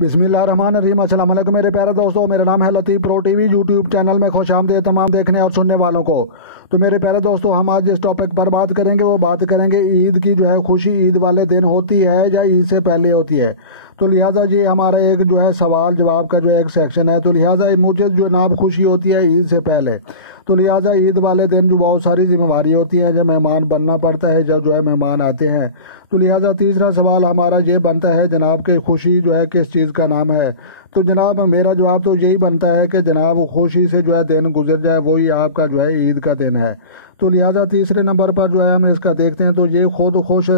بسم اللہ الرحمن الرحیم۔ السلام علیکم میرے پیارے دوستوں، میرا نام ہے لطیف پرو ٹی وی یوٹیوب چینل میں خوش آمدید تمام دیکھنے اور سننے والوں کو۔ تو میرے پیارے دوستوں، ہم آج جس ٹاپک پر بات کریں گے وہ بات کریں گے عید کی خوشی عید والے دن ہوتی ہے یا عید سے پہلے ہوتی ہے۔ تو لہٰذا یہ ہمارا ایک سوال جواب کا ایک سیکشن ہے۔ تو لہٰذا مجھے جناب خوشی ہوتی ہے عید سے پہلے۔ تو لہٰذا عید والے دن بہت ساری ذمہ داری ہوتی ہیں، جب مہمان بننا پڑتا ہے، جب مہمان آتے ہیں۔ تو لہٰذا تیسرا سوال ہمارا یہ بنتا ہے جناب کہ خوشی کس چیز کا نام ہے۔ تو جناب میرا جواب تو یہی بنتا ہے کہ جناب خوشی سے دن گزر جائے وہی آپ کا عید کا دن ہے۔ تو لہٰذا تیسرے نمبر پر ہم اس کا دیکھتے ہیں، تو یہ خود خوش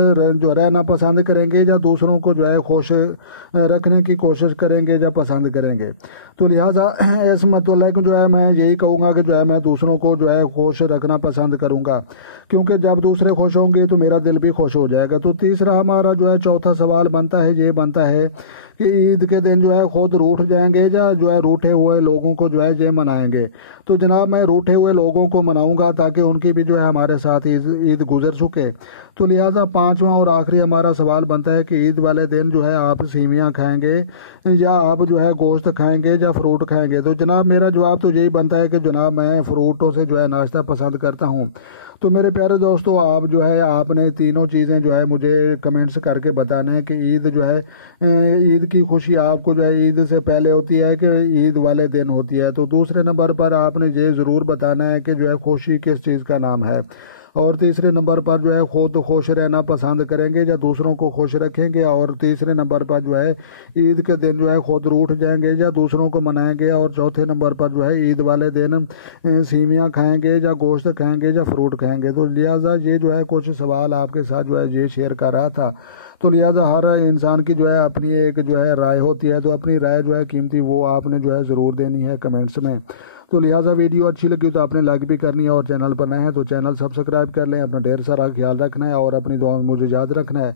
رہنا پسند کریں گے یا دوسروں کو خوش رکھنے کی کوشش کریں گے یا پسند کریں گے۔ تو لہٰذا اس متعلق میں یہی کہوں گا کہ میں دوسروں کو خوش رکھنا پسند کروں گا، کیونکہ جب دوسرے خوش ہوں گے تو میرا دل بھی خوش ہو جائے گا۔ تو تیسرا ہمارا چوتھا سوال بنتا ہے، یہ بنتا ہے کہ عید کے دن خود روٹھ جائیں گے یا روٹھے ہوئے لوگوں کو یہ منائیں گے۔ تو جناب میں روٹھے ہوئے لوگوں کو مناؤں گا تاکہ ان کی بھی ہمارے ساتھ عید گزر سکے۔ تو لہٰذا پانچواں اور آخری ہمارا سوال بنتا ہے کہ عید والے دن آپ سیویاں کھائیں گے یا آپ گوشت کھائیں گے یا فروٹ کھائیں گے۔ تو جناب میرا جواب تو یہی بنتا ہے کہ جناب میں فروٹوں سے ناشتہ پسند کرتا ہوں۔ تو میرے پیارے دوستو، آپ آپ نے تینوں چیزیں مجھے کمنٹس کر کے بتانا ہے کہ عید عید کی خوشی آپ کو عید سے پہلے ہوتی ہے کہ عید والے دن ہوتی ہے۔ تو دوسرے نمبر پر آپ نے یہ ضرور بتانا ہے کہ خوشی کس چیز کا نام ہے، اور تیسرے نمبر پر خود خوش رہنا پسند کریں گے یا دوسروں کو خوش رکھیں گے، اور تیسرے نمبر پر عید کے دن خود روٹھ جائیں گے یا دوسروں کو منائیں گے، اور چوتھے نمبر پر عید والے دن سیویاں کھائیں گے یا گوشت کھائیں گے یا فروٹ کھائیں گے۔ تو لہٰذا یہ کچھ سوال آپ کے ساتھ یہ شیئر کر رہا تھا۔ تو لہٰذا ہر انسان کی اپنی ایک رائے ہوتی ہے، تو اپنی رائے قیمتی وہ آپ نے ضرور دینی ہے کمنٹس میں۔ تو لہٰذا ویڈیو اچھی لگی تو آپ نے لائک بھی کرنی ہے، اور چینل پر نئے ہیں تو چینل سبسکرائب کر لیں۔ اپنا ڈھیر سارا خیال رکھنا ہے اور اپنی دعاؤں میں مجھے یاد رکھنا ہے۔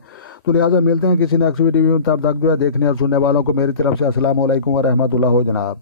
تو لہٰذا ملتے ہیں کسی نیکسٹ ویڈیو میں، تب تک دیکھنے اور سننے والوں کو میری طرف سے السلام علیکم ورحمۃ اللہ جناب۔